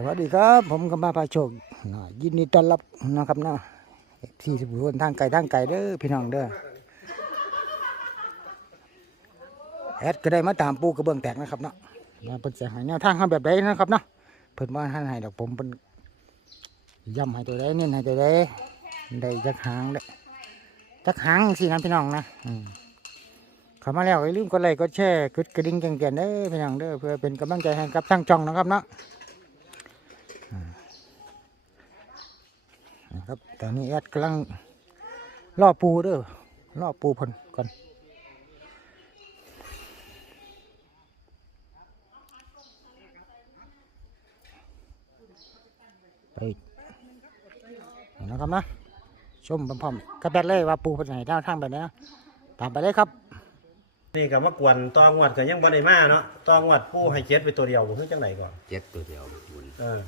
สวัสดีครับ ผมกำมาพาโชคยินดีต้อนรับนะครับนะสี่สิบคนทางไกลทางไกลเด้อพี่น้องเด้อแอดก็ได้มาตามปูกระเบื้องแตกนะครับเนาะนะเพิ่นจะให้แนวทางทำแบบใดนะครับเนาะเพิ่นว่าให้ให้ดอกผมเพิ่นย้ำให้ตัวใดเน้นให้ตัวใดได้จักหางได้จักหางสินะพี่น้องนะอืมเข้ามาแล้วอย่าลืมกดไลค์กดแชร์กดกระดิ่งแจ้งเตือนเด้อพี่น้องเด้อเพื่อเป็นกำลังใจให้กับทางช่องนะครับเนาะ นะ ครับ ตอนนี้แอดกำลังล่อปูเด้อล่อปูเพนก่อนไปนะครับนะชมพร้อมๆกับแบดเลยว่าปูเป็นไหนแนวทางแบบไหนนะตามไปเลยครับนี่กับว่ากวนตองวดก็ยังบ่ได้มาเนาะตองวดปูให้เจ็ดไปตัวเดียวบ่คือจังไดก่อนเจ็ดตัวเดียวบุญเออ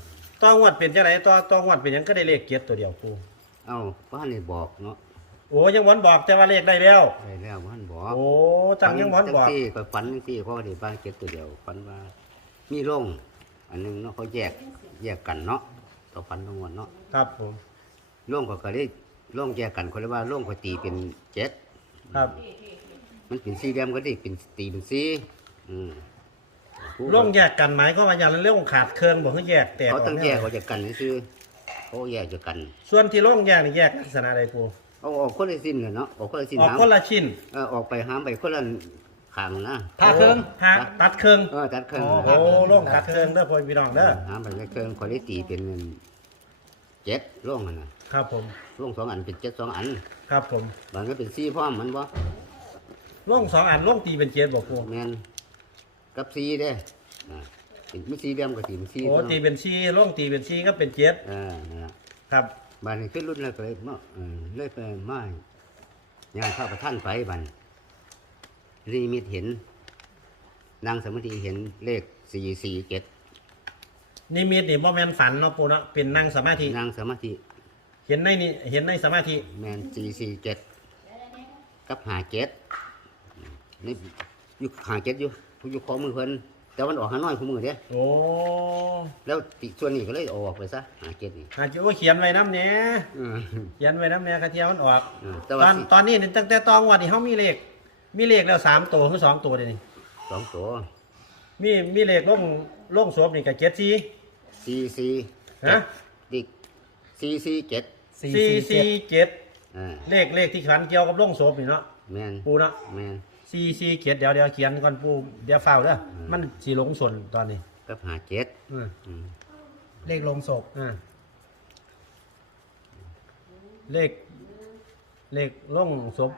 ตองวดเป็นจังไดตอตองวดเป็นหยังก็ได้เลขเจ็ดตัวเดียวปูเอ้าบ้านนี่บอกเนาะโอ้ยังบ่บอกแต่ว่าเลขได้แล้ว ได้แล้วบ้านบอกโอ้จังยังบ่บอก ที่ไปฝันจังที่เขาก็ได้บ้านเจ็ดตัวเดียวฝันว่ามีโรงอันหนึงเนาะเขาแยกแยกกันเนาะต่อฝันทั้งวันเนาะครับผม โรงก็ก็ได้โรงแยกกันเขาเรียกว่าโรงก็ตีเป็นเจ็ดครับ มันเป็นสี่เหลี่ยมก็ได้เป็นตีเป็นสี่อืม ลงแยกกันหมายก็ว่าอย่างเรื่องขาดเครื่องบ่คือแยกแตกเขาต้องกแยกออกจากกันซื่อเขาแยกจากกัน ส่วนที่ลงแยกนี่แยกลักษณะใดปูเอาออกคนละสิ้นเลยเนาะออกคนละสิ้นออกหามคนละชิ้นเออออกไปหามไปคนละขางนะพาเครื่องพาตัดเครื่องเออตัดเครื่องโอ้โหลงตัดเครื่องเด้อพ่อพี่น้องเด้อหามไปตัดเครื่องคนได้ตีเป็นเจ็ดร่องอันนะครับผมร่องสองอันเป็นเจ็ดสองอัน ครับผมบางก็เป็นสี่พร้อมมันบ่ลงสองอันลงตีเป็นเจ็ดบ่ปูแมน กับสี่เด้อ่าเป็นไม่สี่เหลี่ยมก็ตีเป็นสี่โอ้เท่านั้นตีเป็นสี่ลงตีเป็นสี่ก็เป็นเจ็ดเออนั่นล่ะครับ บานนี้ขึ้นรุ่นแล้วก็เลยมาเออเลยไปมาย่างข้าประท่านไปบันรีมิตเห็นนางสมาธิเห็นเลขสี่สี่เจ็ดนิมิตนี่บ่แม่นฝันเนาะปูเนาะเป็นนั่งสมาธิ นางสมาธิเห็นในนี่เห็นในสมาธิแมนสี่สี่เจ็ดกับหาเจ็ดนี่อยู่หาเจ็ดอยู่ อยู่ของมือเพิ่นแต่มันออกหาน้อยของมือเด้โอ้แล้วติส่วนนี้ก็เลยเอาออกไปซะหาเจ็ดนี่อาจจะว่าเขียนไว้น้ำเนี้ยอืมเขียนไว้น้ำเนี้ยคาเทียมันออก อืมแต่ตว่าอนสิตอนนี้นี่ตั้งแต่ตองวันนี่เขามีเลข มีเลขแล้วสามตัวคือสองตัวเดี๋ยวนี้สองตัวมีมีเลขล่งล่งสวมนี่กับเจ็ดสี่ สี่สี่ฮะดิกสี่สี่เจ็ดสี่สี่เจ็ดอ่าเลขเลขที่ขันเกี่ยวกับล่งสวมนี่เนาะแมนปูเนาะแมน สี่สี่เจ็ดเดี๋ยวเดี๋ยวเขียนก่อนปูเดี๋ยวเฝ้าเด้อมันสีหลงส่วนตอนนี้กับหาเจ็ดอืมอืมเลขลงศพอ่าเลข เลขล่งศพ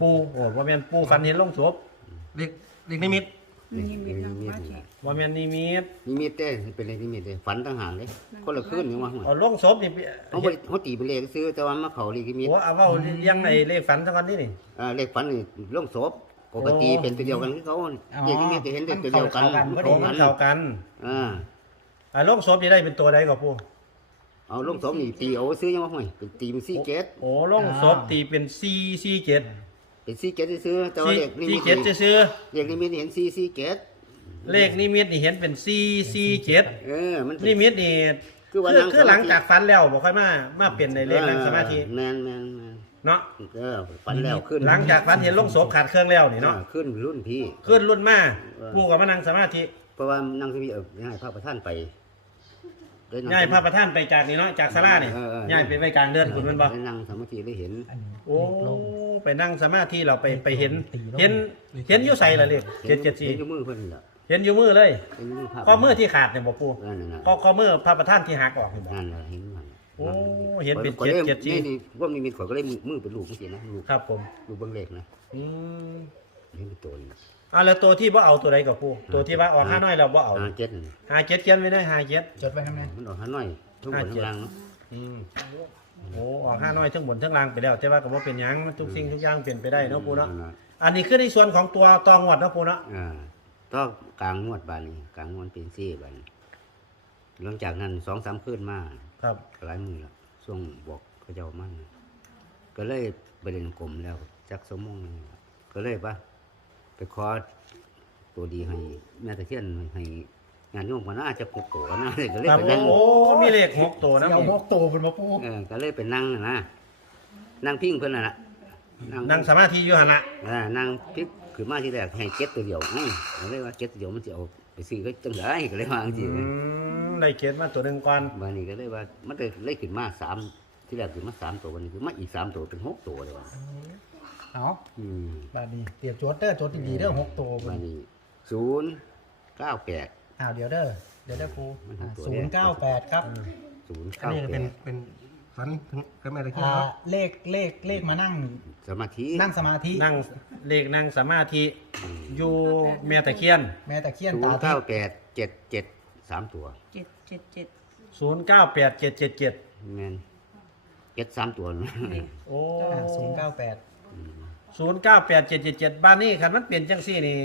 ปูโอ้ว่าแมนปูฟันเห็นล่งศพเลขเลขนิมิตนี่มีมีดนี่ว่าแมนนิมิตมีมีดเด้เป็นอะไรนี่มีดเด้ฝันต่างหากเลยคนละคืนนี่ว่าหัวเอาล่งศพนี่เขาบ่ได้เขาตีเป็นเลขซื้อแต่ว่ามาเขาเลขมีดโอ้เอาเว่าเลี้ยังไอ้เลขฝันทั้งวันนี้นี่อ่าเลขฝันนี่ลงศพ ปกติเป็นตัวเดียวกันคือเขาเลขนี้จะเห็นเลขตัวเดียวกันโอ้มันเข้ากันอ่าอ่าล่งศพนี่ได้เป็นตัวใดก็ปูเอาลงศพนี่ตีเอาซื้อยังว่าห่วยเป็นตีเป็นสี่เกตโอ้ล่งศพตีเป็นสี่สี่เจ็ดเป็นสี่เกตซื้อแต่ว่าสี่เลขนี่สี่เจ็ดซื้อเลขนี้มีเห็นสี่สี่เกตๆเลขนิมิตนี่เห็นเป็นสี่สี่เจ็ดเออมันเป็นิมิตนี่คือคือว่านั่งคือหลังสมาธิจากฝันแล้วบอกค่อยมามาเป็นในเลขนั่งสมาธิแมนแมนแมน เนาะเออฝันแล้วขึ้นหลังจากฝันเห็นลงศพขาดเครื่องแล้วนี่เนาะอ่ขึ้นรุ่นพี่ขึ้นรุ่นมาเออปูกับมานั่งสมาธิเพราะว่านั่งสมาธิเออให้พระประธานไปได้นั่งย้ายพระประธานไปจากนี่เนาะจากศาลานี่เออเออย้ายไปไว้กลางเดือนคุณมันบ่ได้นั่งสมาธิได้เห็นโอ้ไปนั่งสมาธิเราไปไปเห็น เห็นเห็นอยู่ใส่ละเลยเจ็ดเจ็ดสี่เห็นอยู่มือเพิ่นนี่แหละเห็นอยู่มือเลยเห็นอยู่มือพระข้อมือที่ขาดเนี่ยบ่ปูนั่นน่ะนะข้อข้อมือพระประธานที่หักออกนี่บ่นั่นแหละเห็นมัน โอ้เห็นเป็นข้อยลยเจ็ดเจ็ดสี่นี่นี่ว่ามีมีข่อยก็เลยมือมือเป็นลูกจังซี่นะลูกครับผมลูกเบิ่งเลขนะอืมเห็นเป็นตัวนี้อ่าแล้วตัวที่บ่เอาตัวใดกับปูตัวที่ว่าออกห้าน้อยเราบ่เอาห้าเจ็ดนั่นหาเจ็ดเขียนไว้ได้หาเจ็ดจดไว้ข้างในมันออกห้าน้อยทุกคนทั้งล่างเนาะอืมโอ้ออกห้าน้อยทั้งบนทั้งล่างไปแล้วแต่ว่าก็บ่เป็นหยังทุกสิ่งทุกอย่างเปลี่ยนไปได้เนาะปูเนาะนั่นน่ะอันนี้คือในส่วนของตัวตองวดเนาะปูเนาะอ่าต้องกลางงวดบานนี้กลางงวดเป็นซี่บานนี้ หลังจากนั้นสองสามคืนมาครับหลายมือแล้วช่วงบอกเขาเจ้ามันก็เลยไปเล่นกลมแล้วจักสมองหนึ่งก็เลยปะไปขอตัวดีให้แม่ตะเคียนให้งานโยมก็น่าจะกุกโกะนะก็เลยครับไปนั่งโอ้มีเลขหกตัวนะเอาหกตัวเป็นมาปูเออก็เลยไปนั่งน่ะนะนั่งพิงเพิ่นน่ะนะนั่งสมาธิอยู่หั่นละอ่านั่งพิกคือมาที่แรกให้เก็ตตัวเดียวอื้อก็เลยว่าเก็ตตัวเดียวมันสิเอาไปซื้อก็จังไดก็เลยว่าจังซี่อืม ได้เกตมาตัวหนึ่งก่อนบัดนี้ก็เลยว่า มันได้เลยขึ้นมาสามที่แรกขึ้นมาสามตัววันนี้คือมาอีกสามตัวเป็นหกตัวเลยว่ะเอาอืมบาดนี้เตรียมโจทย์เด้อโจทย์ดีๆเด้อหกตัวบัดนี้ศูนย์เก้าแปด อ้าวเดี๋ยวเด้อเดี๋ยวเด้อปูมันหกตัวศูเด้นย์เก้าแปดครับศูนย์อันเก้านี้แปเป็นดเป็นฝันถึงก็ไม่ได้คิดอ่าเนาะเลขเลขเลขมานั่งสมาธินั่งสมาธินั่งเลขนั่งสมาธิอยู่แม่ตะเคียนแม่ตะเคียนศูตานย์ทิเก้าพย์แปดเจ็ดเจ็ด สามตัวเจ็ดเจ็ดเจ็ดศูนย์เก้าแปดเจ็ดเจ็ดเจ็ดแม่นเจ็ดสามตัวนะโอ้ศูนย์เก้าแปดศูนย์เก้าแปดเจ็ดเจ็ดเจ็ดบ้านนี้คันมันเปลี่ยนจังซี่นี่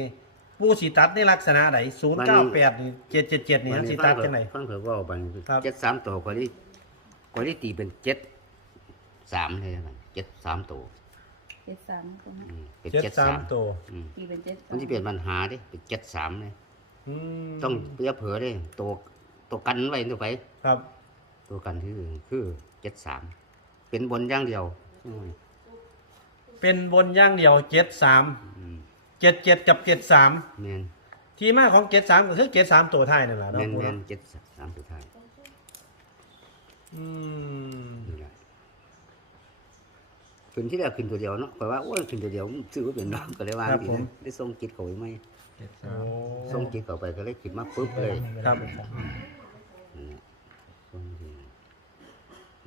ผู้สีตัดในลักษณะไหนศูนย์เก้าแปดนี่เจ็ดเจ็ดเจ็ดนี่มันสีตัดจังไหน ฟังเถอะว่าบัดนครับ เจ็ดสามตัวกว่าที่กว่าที่ตีเป็นเจ็ดสามเลยนะเจ็ดสามตัวเจ็ดสามตรงนั้นอืมเป็นเจ็ดเจ็ดสาสามมตัว อืมตีเป็นเจ็ดสามันจะเปลี่ยนปัญหาดิเป็นเจ็ดสามเลย อืมต้องเพื่อเผื่อดิตัวตัวกันไว้ตัวไป ครับตัวกันคือคือเจ็ดสามเป็นบนอย่างเดียวอืมเป็นบนอย่างเดียวเจ็ดสามอืมเจ็ดเจ็ดกับเจ็ดสามแมนที่มาของเจ็ดสามก็คือเจ็ดสามตัวท้ายนั่นแหละแมเนาะนผู้แมเนาะนเจ็ดสามสุดท้ายอืมนี่แหละขึ้นที่แรกขึ้นตัวเดียวเนาะเพราะว่าโอ้ยขึ้นตัวเดียวซื้อว่าเป็นเนาะก็เลยว่าดีนะได้ส่งจิตเขาไว้ไหม เจ็ดโอ้สามส่งจิตเขาไปก็เลยขึ้นมาปุ๊บเลยครับนั่นแหละส่งจิต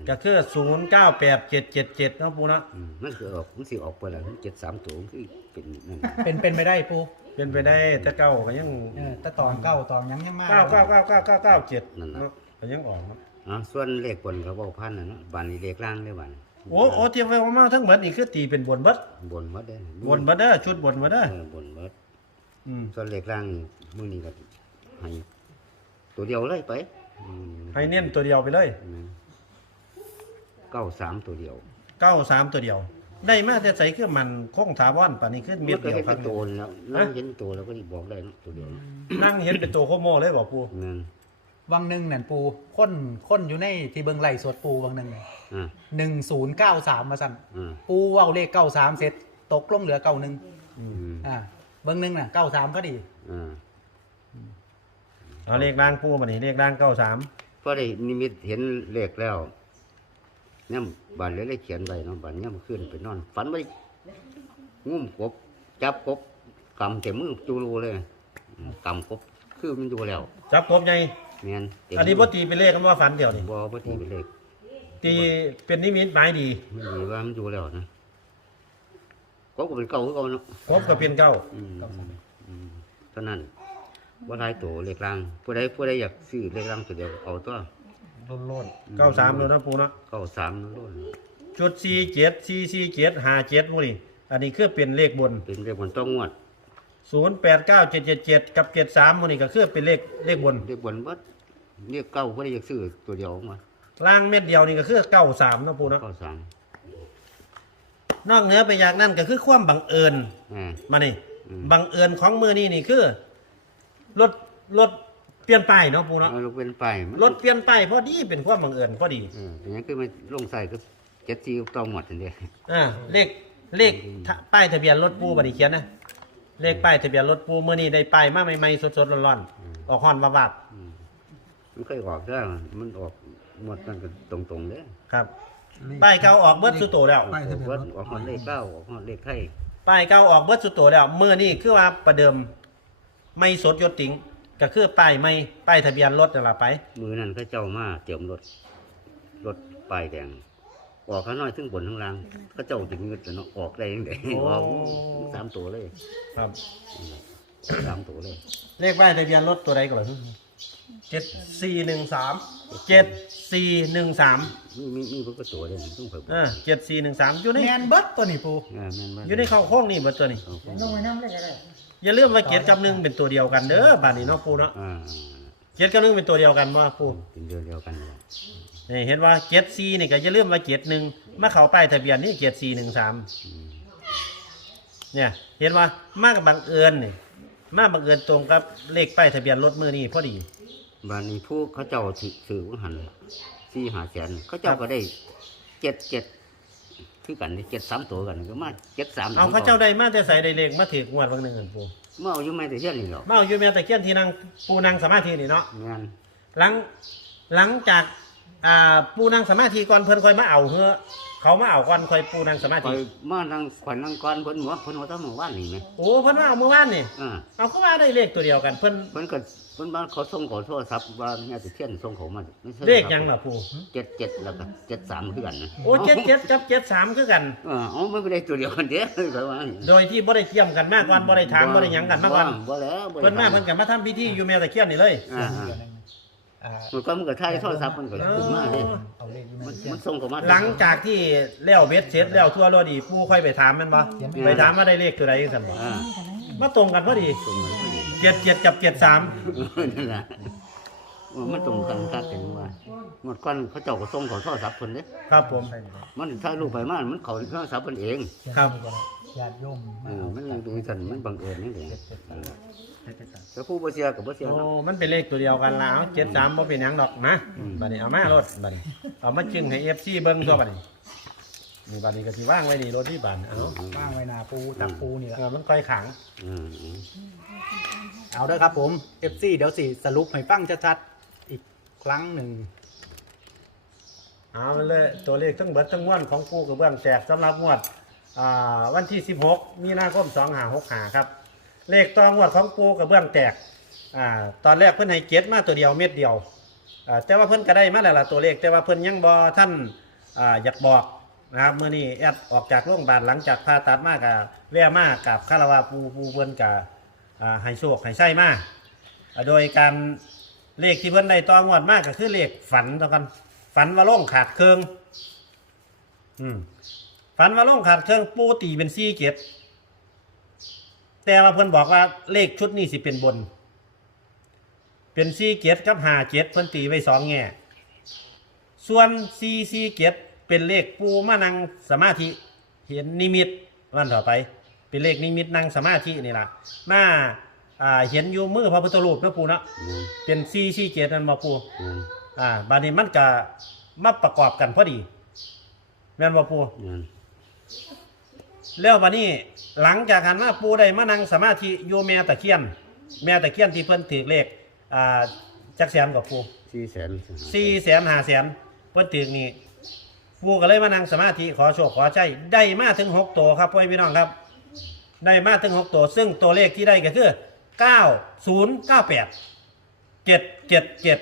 ก็คือศูนย์เก้าแปดเจ็ดเจ็ดเจ็ดเนาะปูเนาะอืมมันคือออกมันสิออกไปแล้วเจ็ดสามตัวมันคือเป็นนั่นเป็นเป็นไปได้ปูเป็นไปได้แต่เก้าก็ยังเออแต่ตอนเก้าตอนยังยังมากเก้าเก้าเก้าเก้าเก้าเก้าเจ็ดเนาะก็ยังออกเนาะอ่าส่วนเลขบนเขาบอกพันนะเนาะบานนี้เลขล่างเลยบานโอ้โอ้เทียบไว้ว่ามาทั้งหมดนี่คือตีเป็นบนเบิดบนวัดได้บนเบิดเด้อชุดบนเบิดเด้อเออบนวัด อืมส่วนเลขล่างนี่มื้อนี้ก็ให้ตัวเดียวเลยไปอืมให้เน้นตัวเดียวไปเลยเก้าสามตัวเดียวเก้าสามตัวเดียว ได้มาแต่ใส่คือมันคงถาวรป่านนี้คือเม็ดก็เดียวเห็นครัเป็บนตัวแล้วนั่งเห็นตัวแล้วก็บอกได้เนาะตัวเดียวนั่งเห็นเป็นตัวโคโมเลยบอกปูนั่นวังหนึ่งนั่นปูค้นค้นอยู่ในที่เบิงไหลสวดปูวังหนึ่งอ่าหนึ่งศูนย์เก้าสามมาสั่นอ่าปูเว่าเลขเก้าสามเสร็จตกลงเหลือเก้าหนึ่งอืม อ่า เบิ้งหนึ่งน่ะเก้าสามก็ดี อ่าเอาเลขด่างปูมานี่เลขด่างเก้าสามพอได้นิมิตเห็นเลขแล้วเนี่ยบานเลยเลยเขียนไว้เนาะบานเนี่ยมันขึ้นไปนอน ฝันไว้งุ้มกบ จับกบกำเต็มมือจูรูเลยอืมกำกบคือมันอยู่แล้วจับกบใหญ่เมียนเต็มอันนี้พ่ตีเป็นเลขกันว่าฝันเดียวนี่บ่บ่ตีเป็นเลขตีเป็นนิมิตหมายดี มันดีว่ามันอยู่แล้วนะ กบก็เป็นเก่าคือเก่าเนาะกบก็เป็นเก้าอืมอืมเท่านั้นว่าหลายตัวเลขล่างผู้ใดผู้ใดอยากซื้อเลขล่างตัวเดียวเอาตัวโล่นโล่นเก้าสามเลยนะปูเนาะเก้าสามนั่นโลดชุดสี่เจ็ดสี่สี่เจ็ดห้าเจ็ดมูนี่อันนี้คือเป็นเลขบนเป็นเลขบนต้องงวดศูนย์แปดเก้าเจ็ดเจ็ดเจ็ดกับเจ็ดสามมูนี่ก็คือเป็นเลขเลขบนเลขบนวัดเลขเก้าผู้ใดอยากซื้อตัวเดียวออกมาล่างเม็ดเดียวนี่ก็คือเก้าสามนะปูเนาะเก้าสาม นอกเหนือไปจากนั้นก็คือความบังเอิญอ่ามานี่อืม บังเอิญของมือนี่นี่คือรถรถเปลี่ยนป้ายเนาะปูเนาะเอาลงเป็นไปมันรถเปลี่ยนป้ายพอดีเป็นความบังเอิญพอดีเอออย่างนี้คือมันลงใส่ก็เจ็ดสี่ต้องหมดทันเดียอ่าเลขเลขทะป้ายทะเบียนรถปูบัดนี้เขียนนะเลขป้ายทะเบียนรถปูมือนี่ได้ป้ายมาใหม่ๆสดๆร้อนๆออกฮอนวาบาบมันเคยออกได้มันออกหมดนั่นก็ตรงๆเลยครับ ป้ายเก่าออกเบิดสุดโตแล้ว ป้ายอทะอกเบียนวัดรถออกหอดเลขเก้าออกหอดเลขไทยป้ายเก่าออกเบิดสุดโตแล้วมือนี่คือว่าประเดิมไม่สดยศติงก็คือป้ายไม่ป้ายทะเบียนรถนั่นล่ะไป มือนั้นเขาเจ้ามาเตรียมรถรถป้ายแดงออกข้างน้อยถึงบนข้างล่างเขาเจ้าถึงเงินแต่เนาะออกได้ยังไงออกสามตัวเลยครับ สามตัวเลย เลขป้ายทะเบียนรถตัวใดก่อน เจ็ดสี่หนึ่งสามเจ็ดสี่หนึ่งสามมีมีมีพวกก็ตัวเลยต้องเผยอ่าเจ็ดสี่หนึ่งสามอยู่ในแมนเบิร์ดตัวนี้ปูอ่าแม่นบ่อยู่ในเข้าโค้งนี่เบิดตัวนี้ เอาของอย่าลืมว่าเกียรติกับหนึ่งเป็นตัวเดียวกันเด้อบ้านนี้เนาะปูเนาะอ่าเกียรติกับหนึ่งเป็นตัวเดียวกันว่าปูเป็นเดียวเดียวกันเลยนี่เห็นว่าเกียรติสี่นี่ก็อย่าลืมว่าเกียรติหนึ่งมาเข้าป้ายทะเบียนนี่เกียรติสี่หนึ่งสามเนี่ย เห็นว่ามากบังเอิญนี่มาบังเอิญตรงกับเลขป้ายทะเบียนรถมือนี่พอดี บานนี้ผู้เขาเจ้าถือถือว่าหันสี่หาแสนเขาเจ้าก็ได้เจ็ดเจ็ดคือกันเจ็ดสามตัวกันก็มาเจ็ดสามเอาเขาเจ้าได้มาแต่ใส่ได้เลขมาถือกงวดบางหนึ่งกันปูเมื่อเอาอยู่ไม่แต่เช่นนี่หรอกมาเอาอยู่แม่ตะเคียนที่นั่งปูนั่งสมาธินี่เนาะงานหลังหลังจากอ่าปูนั่งสมาธิก่อนเพิ่นค่อยมาเอาเฮือเขามาเอาก่อนค่อยปูนั่งสมาคอธิยมานั่งขวัญนั่งก้อนเพิ่นหัวเพิ่นหัวตั้งหมู่บ้านนี่ไหมโอ้เพิ่นมาเอาเมื่อวานนี่อ่าเอาเขาว่าได้เลขตัวเดียวกันเพิ่นเพิ่นก็ เพิ่นบ้านเขาส่งขอโทรศัพท์ว่าเนี่ยจะเทียนส่งเขามาไม่ใช่เลขหยังล่ะปูเจ็ดเจ็ดแล้วก็เจ็ดสามคือกันนะโอ้เจ็ดเจ็ดกับเจ็ดสามคือกันเออเอามันก็ได้ตัวเดียวกันเด้อเขาว่าโดยที่บ่ได้เตรียมกันมาก่อนบ่ได้ถามบ่ได้หยังกันมาก่อนบ่แล้วบ่ได้เพิ่นมาเพิ่นก็มาทำพิธีอยู่แม่ตะเคียนนี่เลยอ่าเดือนหนึ่งอ่าๆมันก็มันก็ถ่ายโทรศัพท์มันก็ขึ้นมาเด้เอาเลขอยู่มันในเขียมันนส่งเข้ามาหลังจากที่แล้วเบ็ดเสร็จแล้วทั่วโลดีปู่ค่อยไปถามแมันบ่เขียนไปถามว่าได้เลขตัวใดจังซั่นบ่อ่ามาตรงกันพอดีส่งมาพอดี เจ็ดเจ็ดกับเจ็ดสามนั่นแหละมันตรงกันคักกันว่าหมดก่อนเขาเจ้าก็ส่งเขาโทรศัพท์เพิ่นเด้ครับผม มันถ่ายรูปไปมามันเขาโทรศัพท์เพิ่นเองครับ ญาติโยมเอมาอเอามันดูสันมันบังเอิญนี่แหละเจ็ดเจ็ดสามแต่ผู้บ่เสียก็บ่เสียโอ้ เนาะ มันเป็นเลขตัวเดียวกันแล้วเจ็ดสามบ่เป็นหยังดอกนะอืม บัดนี้เอามารถบัดนี้ เอามาจึงให้เอฟซีเบิ่งตัวบัดนี้นี่บัดนี้ก็สิว่างไว้นี่รถที่บ้านเอาว่างไว้นาปูตักปูนี่แหละเออมันค่อยขังอืมอืม เอาเด้อครับผม FC เดี๋ยวสิสรุปให้ฟังชัดๆอีกครั้งหนึ่งเอาเลยตัวเลขทั้งเบิดทั้งมวลของปูกระเบื้องแตกสำหรับงวดอ่าวันที่ 16 มีนาคม2565ครับ เลขต่องวดของปูกระเบื้องแตกอ่าตอนแรกเพิ่นให้เจ็ดมาตัวเดียวเม็ดเดียวอ่าแต่ว่าเพิ่นก็ได้มาแล้วล่ะตัวเลข แต่ว่าเพิ่นยังบ่ท่านอ่าอยากบอกนะครับเมื่อนี้แอดออกจากโรงพยาบาลหลังจากผ่าตัดมากะแว่มากกับคารวะปูปูเพิ่นกะ อ่าให้โชคให้ใช่มาอ่าโดยการเลขที่เพิ่นได้ต่องวดมากก็คือเลขฝันต่อกัน ฝันว่าล่งขาดเครื่องอืมฝันว่าล่งขาดเครื่องปูตีเป็นซี่เก็บแต่ว่าเพิ่นบอกว่าเลขชุดนี้สิเป็นบน เป็นซี่เก็บกับหาเจ็ดเพิ่นตีไว้สองแง่ส่วนซีซีเก็บเป็นเลขปูมานังสมาธิ เห็นนิมิตวันต่อไป เป็นเลขนิมิตนั่งสมาธินี่ล่ะมาอ่าเห็นอยู่มือพระพุทธรูปนะปูเนาะอืมเป็นซีซีเก็บนั่นบ่ปูอืมอ่าบาดนี้มันก็มาประกอบกันพอดีแม่นบ่ปู อืมแล้วบาดนี้หลังจากหันมาปูได้มานั่งสมาธิอยู่แม่ตะเคียน แม่ตะเคียนที่เพิ่นถือเลขอ่าจักแสนกับปูสี่แสนสี่แสนห้าแสนเพิ่นถือนี่ปูก็เลยมานั่งสมาธิขอโชคขอใจได้มาถึงหกตัวครับพ่อพี่น้องครับ ได้มาถึงหกตัว ซึ่งตัวเลขที่ได้ก็คือเก้าศูนย์เก้าแปดเจ็ดเจ็ดเจ็ด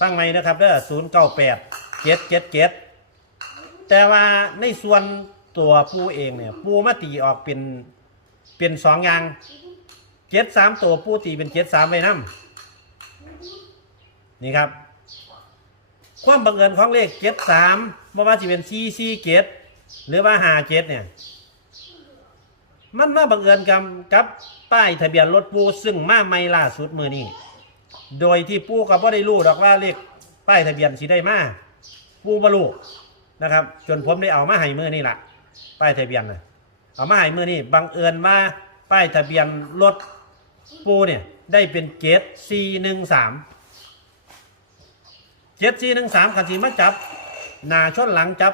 ฟังไหมนะครับเด้อศูนย์เก้าแปดเจ็ดเจ็ดเจ็ดแต่ว่าในส่วนตัวปูเองเนี่ยปูมาตีออกเป็นเป็นสองอย่างเจ็ดสามตัวปูตีเป็นเจ็ดสามไว้น้ำนี่ครับ ความบังเอิญของเลขเจ็ดสามไม่ว่าจะเป็นซีซีเจ็ดหรือว่าหาเจ็ดเนี่ย มันมาบังเอิญกับกับป้ายทะเบียนรถปูซึ่งมาไม่ล่าสุดมือนี้โดยที่ปูก็บ่ได้รู้ดอกว่าเลขป้ายทะเบียนสิได้มาปูบ่รู้นะครับ จนผมได้เอามาให้มือนี่แหละป้ายทะเบียนน่ะเอามาให้มือนี่บังเอิญมาป้ายทะเบียนรถปูเนี่ยได้เป็นเจ็ดสี่หนึ่งสามเจ็ดสี่หนึ่งสามคันสีมาจับหน้าชนหลังจับ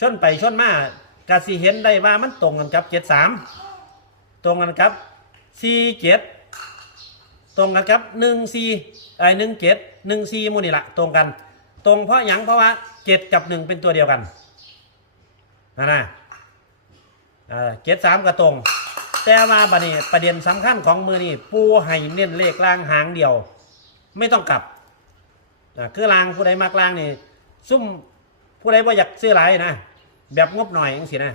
ชนไปชนมากะสิเห็นได้ว่ามันตรงกันกับเจ็ดสาม ตรงกันกับสี่เจ็ดตรงกันครับหนึ่งสี่ไอ้หนึ่งเจ็ดหนึ่งสี่มูนี่แหละตรงกัน ตรงเพราะหยังเพราะว่าเจ็ดกับหนึ่งเป็นตัวเดียวกันนะนะเออเจ็ดสามก็ตรง แต่ว่าบัดนี้ประเด็นสำคัญของมือนี่ปูให้เน้นเลขล่างหางเดียว ไม่ต้องกลับอ่าคือล่างผู้ใดมักล่างนี่ซุ่มผู้ใดว่าอยากซื้อหลายนะแบบงบหน่อยจังสินะ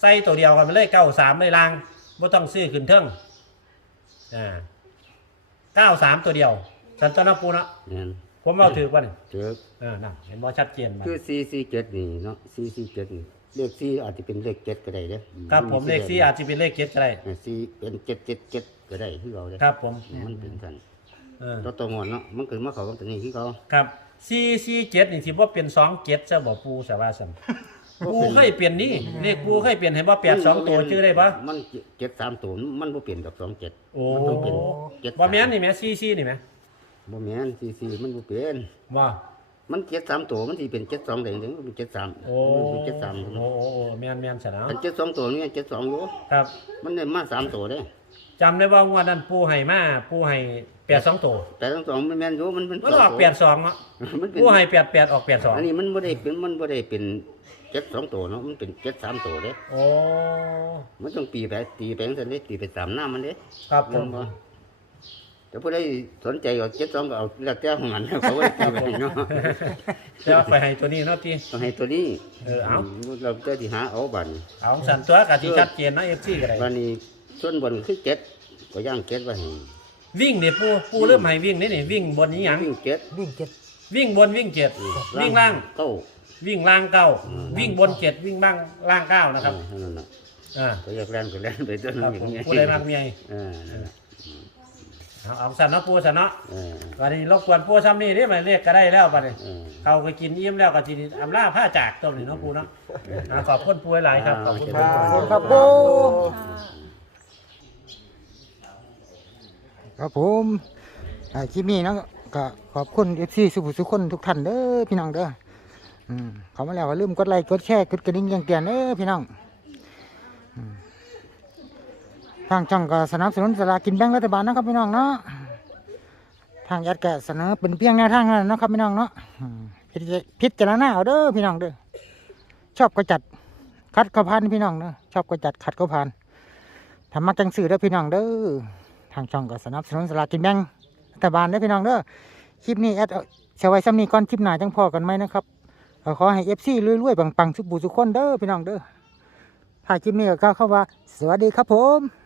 ใส่ตัวเดียวกันไปเลยเก้าสามเลยล่างไม่ต้องซื้อขึ้นเทิงอ่าเก้าสามตัวเดียว สันตนาปูเนาะนั่นผมเอาถือป่ะนี่เจอเออน่ะเห็นบ่ชัดเจนมาคือสี่สี่เจ็ดนี่เนาะสี่สี่เจ็ดนี่เลขสี่อาจจะเป็นเลขเจ็ดก็ได้เด้อครับผมเลขสี่อาจจะเป็นเลขเจ็ดก็ได้เออสี่เป็นเจ็ดเจ็ดเจ็ดก็ได้ที่เราเด้อครับผมมันเป็นสันเออเราตัวงอนเนาะมันเกิดมาเขากับตัวนี้ที่เขา ครับสี่สี่เจ็ดนี่ที่ว่าเป็นสองเจ็ดจะบอกปูสาว่าสัน ปูเคยเปลี่ยนนี่เลขปูเคยเปลี่ยนให้บ่แปดสองตัวชื่อได้ปะมันเจ็ดสามตัวมันบ่เปลี่ยนดอกสองเจ็ดโอ้มันต้องเป็นเจ็ดบ่แม่นนี่แม่ซีซีนี่แม่บ่แม่นสี่สี่มันบ่เปลี่ยนบ่มันเจ็ดสามตัวมันสิเป็นเจ็ดสองได้จังมันเป็นเจ็ดสามโอ้มันเป็นเจ็ดสามโอ้โอ้โอ้แม่นแม่นซะนะอันเจ็ดสองตัวนี่เจ็ดสองอยู่ครับ มันได้มาสามตัวเด้จำได้ว่างวดนั้นปูให้มาปูให้แปดสองตัวแต่ทั้งสองมันแม่นอยู่มันเป็นมันออกแปดสองเนาะมันเป็นปูให้แปดแปดออกแปดสองอันนี้มันบ่ได้เป็นมันบ่ได้เป็น เจ็ดสองตัวเนาะมันเป็นเจ็ดสามตัวเด้โอ้มันต้องตีไปตีไปจังซั่นเด้ตีไปตามหน้ามันเด้ครับผเห็มนบ่แต่ผู้ใดสนใจก็เจ็ดสองก็เอาแล้วแต่ของมันเขาบ่ได้ตีไปเนาะแล้วไปให้ตัวนี้เนาะที่ ต้องให้ตัวนี้เออเอา เราก็สิหาเอาบัดนี้เอาสันตัวกับที่ชัดเจนนะเอฟซีก็ได้บัดนี้ส่วนบนคือเจ็ดก็ย่างเจ็ดไว้ให้วิ่งนี่ปูปูเริ่มให้วิ่งนี่นี่วิ่งบนนี้หยังวิ่งเจ็ดวิ่งเจ็ดวิ่งบนวิ่งเจ็ดวิ่งล่าง เก้า วิ่งล่างเก้าวิ่งบนเจ็ดวิ่งล่างล่างเก้านะครับเออนั่นน่ะอ่าก็อยากแล่นก็แล่นไปตัวคนั้รันบอย่าผมงเงี้ยผู้ใดมากเมียเออนั่นน่ะเอาเอาสันเนาะปูสันเนาะเออวันนี้รบกวนปูซ้ำนี่นี่มันเรียกก็ได้แล้วบัดนี้เออ เขาก็กินอิ่มแล้วก็ทีนี้อำลาผ้าจากตัวนี้เนาะปูเนาะอ่าขอบคุณปูหลายๆครับขอบคุณปูขอบคุณครับปูครับผมอ่าคลิปนี้เนาะก็ขอบคุณเอฟซีสุภุสุคนทุกท่านเด้อพี่น้องเด้ออืม เขามาแล้วก็ลืมกดไลค์กดแชร์กดกระดิ่งแจ้งเตือนเด้อพี่น้องทางช่องก็สนับสนุนสลากินแบ่งรัฐบาลนะครับพี่น้องเนาะทางยัดแกเสนอเป็นเพียงแนวทางนั้นนะครับพี่น้องเนาะพิจารณาเอาเด้อพี่น้องเด้อชอบก็จัดคัดก็ผ่านพี่น้องเด้อชอบก็จัดขัดก็ผ่านทำมาจังสื่อเด้อพี่น้องเด้อทางช่องก็สนับสนุนสลากินแบ่งรัฐบาลเด้อพี่น้องเด้อคลิปนี้แอดเอาเสไว้ซ้ำนี้ก่อนคลิปหนาจังพอกันไหมนะครับ ก็ขอให้เอฟซีรวยๆปังๆสุขบุสุขคนเด้อพี่น้องเด้อถ้าคลิปนี้ก็กล่าเข้าว่า สวัสดีครับผม